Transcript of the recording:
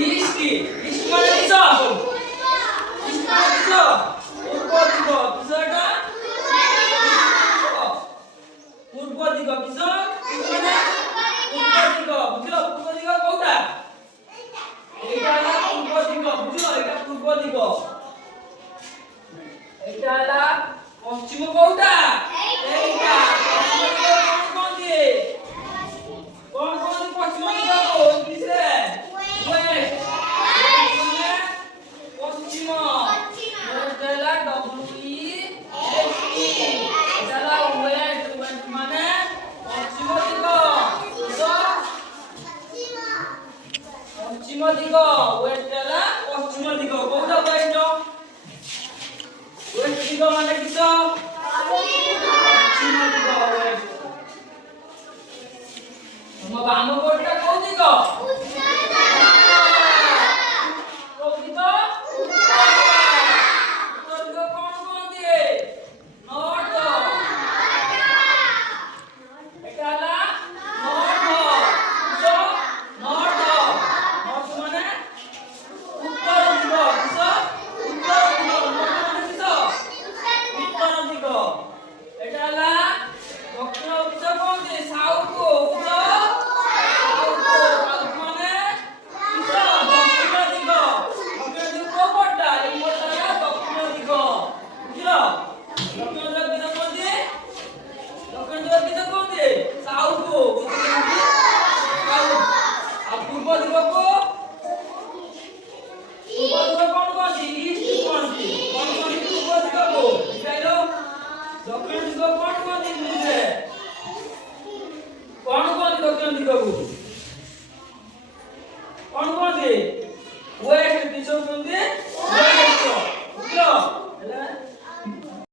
ইস্ট কি? ইস্ট মানে kiss? East মানে কিস? পূর্ব দিগ। কিস এটা? পূর্ব দিগ। কিস? মানে পূর্ব দিগ। বুঝলো? পূর্ব দিগ কোনটা? এইটা হলো পূর্ব দিগ। বুঝলো? এটা পূর্ব দিগ। এইটা হলো পশ্চিম কোনটা? এইটা। পশ্চিম দিগ কোন কোন দিয়ে? কোন কোন দিয়ে পশ্চিম দিগ কো? ইংলিশে? ওয়েস্ট। মানে পশ্চিম। ওয়েস্ট হলো WEST। এটা হলো ওয়েস্ট। ওয়েস্ট মানে পশ্চিম দিগ। বুঝছো? পশ্চিম দিগ। ওয়েস্ট হলো পশ্চিম দিগ। কোনটা ওয়েস্ট? ওয়েস্ট দিগ মানে কিস? পশ্চিম দিগ। ওয়েস্ট। ତମ ବାମ ପଟଟା କୋଉ ଦିଗ? କୋଉ ଦିଗ? ଉତ୍ତର ଦିଗ କଣ କୁହନ୍ତି? ନର୍ଥ। ଏଟା ହେଲା ନର୍ଥ। କିସ? ନର୍ଥ। ନର୍ଥ ମାନେ ଉତ୍ତର ଦିଗ। କିସ? ଉତ୍ତର ଦିଗ। ନର୍ଥ ମାନେ କିସ? ଉତ୍ତର ଦିଗ। ଏଟା ହେଲା ଦକ୍ଷିଣ। କିସ କୁହନ୍ତି? ସାଉଥ। କିସ? दक्षिण दिग कौन कौन इंग्लिश रे कौन कौन दक्षिण दिग को